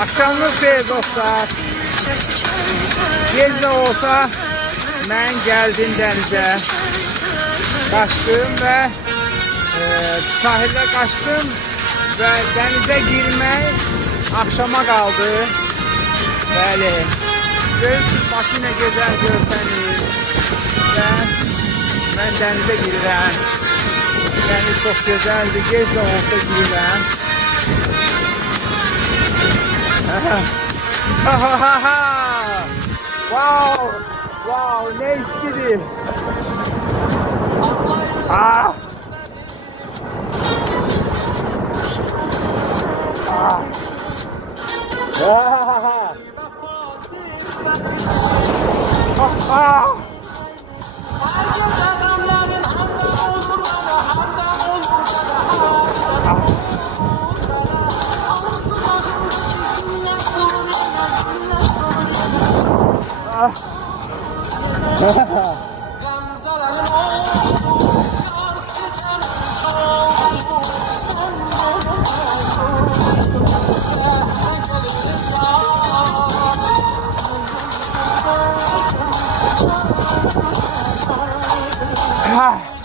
Akşamınız xeyir dostlar. Gec də olsa mən gəldim dənizə. Qaçdım və sahildə qaçdım və dənizə girmək axşama qaldı. Bəli. Görürsünüz, Bakı nə gözəl görsəniz. Və mən dənizə girirəm. Dəniz çox gözəldir. Gec də olsa girirəm. Wow, wow, ne istidir? Ah. Ah. Ah. Ah. Ah.